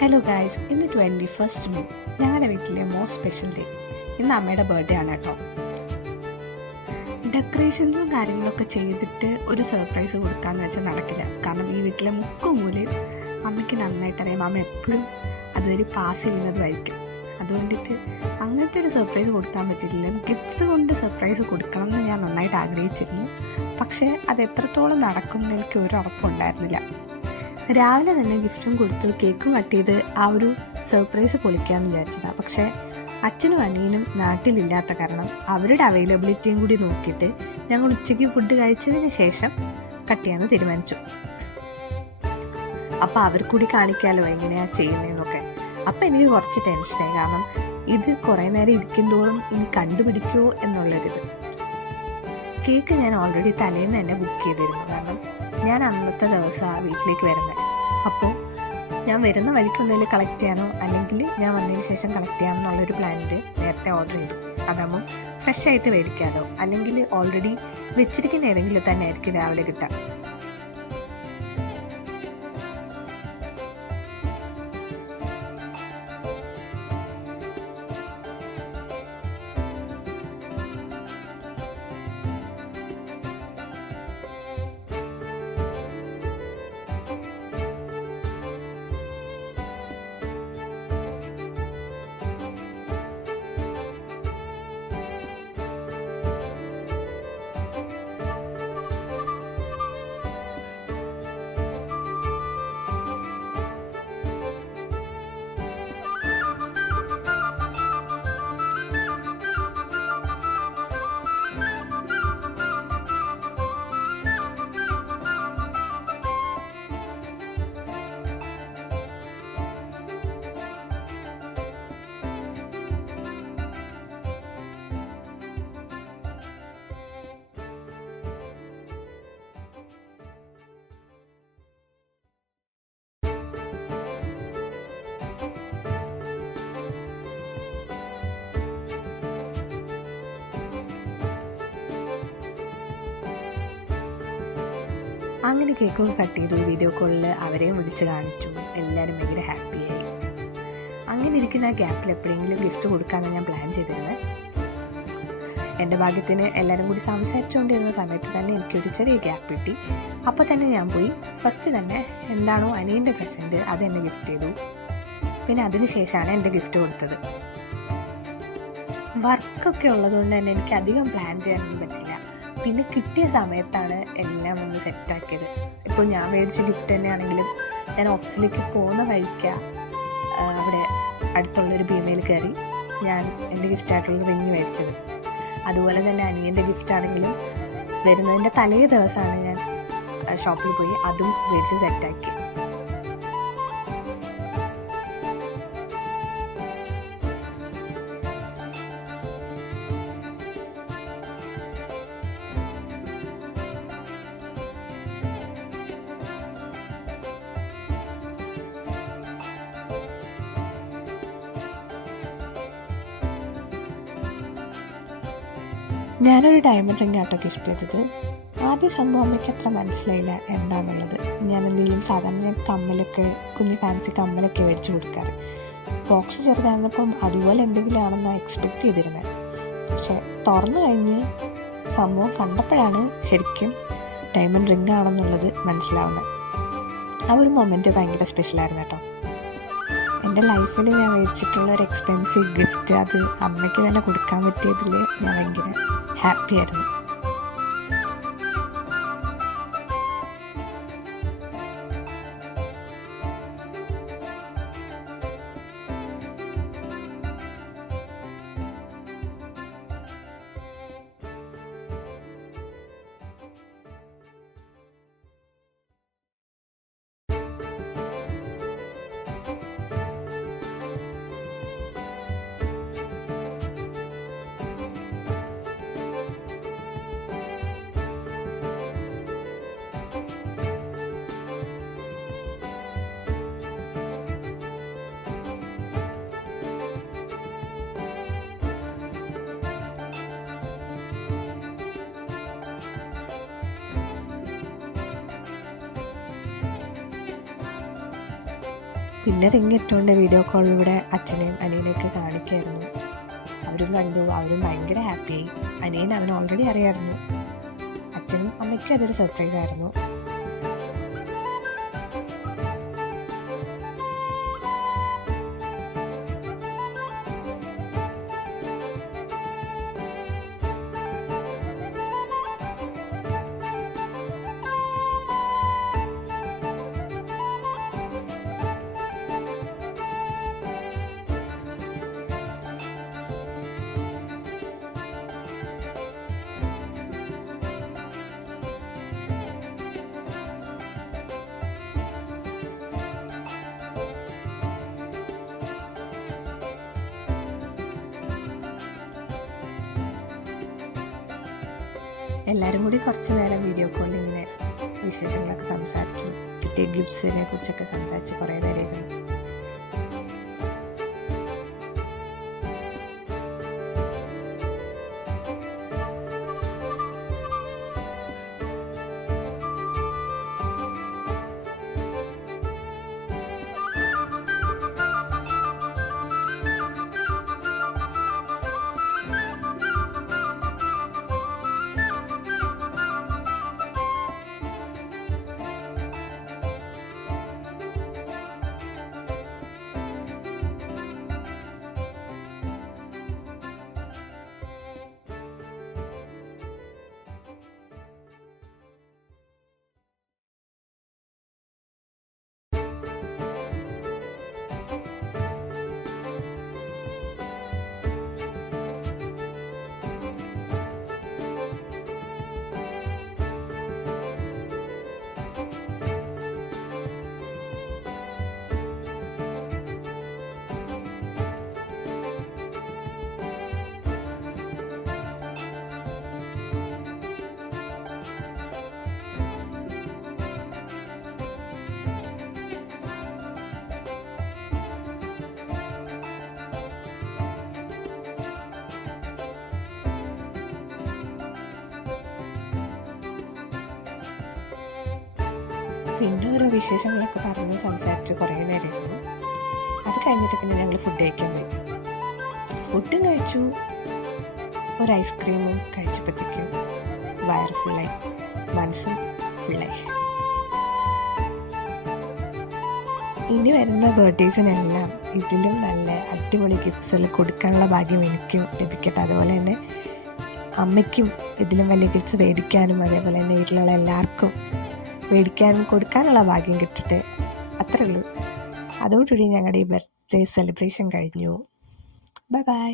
Hello guys, ഇന്ന് 21st May, ഞങ്ങളുടെ വീട്ടിലെ മോസ്റ്റ് സ്പെഷ്യൽ ഡേ. ഇന്ന് അമ്മയുടെ ബർത്ത്ഡേ ആണ് കേട്ടോ. ഡെക്കറേഷൻസും കാര്യങ്ങളൊക്കെ ചെയ്തിട്ട് ഒരു സർപ്രൈസ് കൊടുക്കാമെന്ന് വെച്ചാൽ നടക്കില്ല. കാരണം ഈ വീട്ടിലെ മുക്കുമൂലയും അമ്മയ്ക്ക് നന്നായിട്ട് അറിയാം. അമ്മ എപ്പോഴും അതുവരെ പാസ് ചെയ്യുന്നതുമായിരിക്കും. അതുകൊണ്ടിട്ട് അങ്ങനത്തെ ഒരു സർപ്രൈസ് കൊടുക്കാൻ പറ്റിയില്ല. ഗിഫ്റ്റ്സ് കൊണ്ട് സർപ്രൈസ് കൊടുക്കണം എന്ന് ഞാൻ നന്നായിട്ട് ആഗ്രഹിച്ചിരുന്നു. പക്ഷേ അത് എത്രത്തോളം നടക്കുമെന്ന് എനിക്ക് ഒരു ഉറപ്പുണ്ടായിരുന്നില്ല. രാവിലെ തന്നെ ഗിഫ്റ്റും കൊടുത്തു, കേക്കും കട്ട് ചെയ്ത് ആ ഒരു സർപ്രൈസ് പൊളിക്കാമെന്ന് വിചാരിച്ചതാണ്. പക്ഷേ അച്ഛനും അനിയനും നാട്ടിലില്ലാത്ത കാരണം അവരുടെ അവൈലബിലിറ്റിയും കൂടി നോക്കിയിട്ട് ഞങ്ങൾ ഉച്ചയ്ക്ക് ഫുഡ് കഴിച്ചതിന് ശേഷം കട്ട് ചെയ്യാമെന്ന് തീരുമാനിച്ചു. അപ്പോൾ അവർക്ക് കൂടി കാണിക്കാമല്ലോ എങ്ങനെയാണ് ചെയ്യുന്നതെന്നൊക്കെ. അപ്പോൾ എനിക്ക് കുറച്ച് ടെൻഷനായി. കാരണം ഇത് കുറേ നേരം ഇരിക്കും തോറും ഇനി കണ്ടുപിടിക്കുമോ എന്നുള്ളൊരിത്. കേക്ക് ഞാൻ ഓൾറെഡി തലേന്ന് തന്നെ ബുക്ക് ചെയ്തിരുന്നു. കാരണം ഞാൻ അന്നത്തെ ദിവസം ആ വീട്ടിലേക്ക് വരുന്നത്. അപ്പോൾ ഞാൻ വരുന്ന വഴിക്ക് എന്തെങ്കിലും കളക്ട് ചെയ്യാനോ അല്ലെങ്കിൽ ഞാൻ വന്നതിന് ശേഷം കളക്ട് ചെയ്യാമെന്നുള്ളൊരു പ്ലാനിൽ നേരത്തെ ഓർഡർ ചെയ്തു. അതാകുമ്പോൾ ഫ്രഷ് ആയിട്ട് മേടിക്കാമല്ലോ. അല്ലെങ്കിൽ ഓൾറെഡി വെച്ചിരിക്കുന്ന ഏതെങ്കിലും തന്നെ ആയിരിക്കും രാവിലെ കിട്ടുക. അങ്ങനെ കേക്കൊക്കെ കട്ട് ചെയ്തു. വീഡിയോ കോളിൽ അവരെയും വിളിച്ച് കാണിച്ചു. എല്ലാവരും ഭയങ്കര ഹാപ്പിയായി. അങ്ങനെ ഇരിക്കുന്ന ഗ്യാപ്പിൽ എപ്പോഴെങ്കിലും ഗിഫ്റ്റ് കൊടുക്കാനാണ് ഞാൻ പ്ലാൻ ചെയ്തിരുന്നത്. എൻ്റെ ഭാഗ്യത്തിന് എല്ലാവരും കൂടി സംസാരിച്ചുകൊണ്ടിരുന്ന സമയത്ത് തന്നെ എനിക്കൊരു ചെറിയ ഗ്യാപ്പ് കിട്ടി. അപ്പോൾ തന്നെ ഞാൻ പോയി ഫസ്റ്റ് തന്നെ എന്താണോ അനിയൻ്റെ പ്രസൻറ്റ് അത് എന്നെ ഗിഫ്റ്റ് ചെയ്തു. പിന്നെ അതിന് ശേഷമാണ് എൻ്റെ ഗിഫ്റ്റ് കൊടുത്തത്. വർക്കൊക്കെ ഉള്ളതുകൊണ്ട് തന്നെ എനിക്ക് അധികം പ്ലാൻ ചെയ്യാനൊന്നും പറ്റില്ല. പിന്നെ കിട്ടിയ സമയത്താണ് എല്ലാം ഒന്ന് സെറ്റാക്കിയത്. ഇപ്പോൾ ഞാൻ മേടിച്ച ഗിഫ്റ്റ് തന്നെയാണെങ്കിലും ഞാൻ ഓഫീസിലേക്ക് പോകുന്ന വഴിക്ക് അവിടെ അടുത്തുള്ളൊരു ഭീമയിൽ കയറി ഞാൻ എൻ്റെ ഗിഫ്റ്റായിട്ടുള്ള റിങ് മേടിച്ചത്. അതുപോലെ തന്നെ അനിയൻ്റെ ഗിഫ്റ്റ് ആണെങ്കിലും വരുന്നതിൻ്റെ തലേ ദിവസമാണ് ഞാൻ ഷോപ്പിൽ പോയി അതും മേടിച്ച് സെറ്റാക്കി. ഞാനൊരു ഡയമണ്ട് റിംഗ് ആട്ടോ ഗിഫ്റ്റ് ചെയ്തത്. ആദ്യ സംഭവം അമ്മയ്ക്ക് അത്ര മനസ്സിലായില്ല എന്താണെന്നുള്ളത്. ഞാൻ എന്തെങ്കിലും സാധാരണ കമ്മലൊക്കെ കുഞ്ഞ് ഫാൻസി കമ്മലൊക്കെ മേടിച്ച് കൊടുക്കാറ്. ബോക്സ് ചെറുതായിരുന്നപ്പം അതുപോലെ എന്തെങ്കിലും ആണെന്നാണ് എക്സ്പെക്റ്റ് ചെയ്തിരുന്നത്. പക്ഷെ തുറന്നു കഴിഞ്ഞ് സംഭവം കണ്ടപ്പോഴാണ് ശരിക്കും ഡയമണ്ട് റിംഗ് ആണെന്നുള്ളത് മനസ്സിലാവുന്നത്. ആ ഒരു മൊമെൻറ്റ് ഭയങ്കര സ്പെഷ്യലായിരുന്നു കേട്ടോ. എൻ്റെ ലൈഫിൽ ഞാൻ മേടിച്ചിട്ടുള്ള ഒരു എക്സ്പെൻസീവ് ഗിഫ്റ്റ് അത് അമ്മയ്ക്ക് തന്നെ കൊടുക്കാൻ പറ്റിയതിൽ ഞാൻ ഭയങ്കര ഹാപ്പിയായിരുന്നു. പിന്നെ റിങ് ഇട്ടുകൊണ്ട് വീഡിയോ കോളിലൂടെ അച്ഛനെയും അനിയനെയൊക്കെ കാണിക്കായിരുന്നു. അവരും കണ്ടു, അവരും ഭയങ്കര ഹാപ്പിയായി. അനിയൻ അവൻ ഓൾറെഡി അറിയായിരുന്നു. അച്ഛനും അമ്മയ്ക്കും അതൊരു സർപ്രൈസ് ആയിരുന്നു. എല്ലാവരും കൂടി കുറച്ച് നേരം വീഡിയോ കോളിൽ ഇങ്ങനെ വിശേഷങ്ങളൊക്കെ സംസാരിച്ചു, കിട്ടിയ ഗിഫ്റ്റ്സിനെ കുറിച്ചൊക്കെ സംസാരിച്ച് കുറേ നേരം ഇരുന്നു. പിന്നെ ഓരോ വിശേഷങ്ങളൊക്കെ പറഞ്ഞ് സംസാരിച്ച് കുറേ നേരം ഇരുന്നു. അത് കഴിഞ്ഞിട്ട് പിന്നെ ഞങ്ങൾ ഫുഡ് കഴിക്കാൻ പോയി. ഫുഡും കഴിച്ചു, ഒരു ഐസ്ക്രീമും കഴിച്ചപ്പോഴത്തേക്കും വയറ് ഫുള്ളായി, മനസ്സും ഫുള്ളായി. ഇനി വരുന്ന ബർത്ത്ഡേസിനെല്ലാം ഇതിലും നല്ല അടിപൊളി ഗിഫ്റ്റ്സ് കൊടുക്കാനുള്ള ഭാഗ്യം എനിക്കും ലഭിക്കട്ടെ. അതുപോലെ തന്നെ അമ്മയ്ക്കും ഇതിലും വലിയ ഗിഫ്റ്റ്സ് മേടിക്കാനും അതേപോലെ തന്നെ വീട്ടിലുള്ള എല്ലാവർക്കും മേടിക്കാനും കൊടുക്കാനുള്ള ഭാഗ്യം കിട്ടട്ടെ. അത്രേ ഉള്ളൂ. അതോടുകൂടി ഞങ്ങളുടെ ഈ ബർത്ത്ഡേ സെലിബ്രേഷൻ കഴിഞ്ഞു. Bye bye.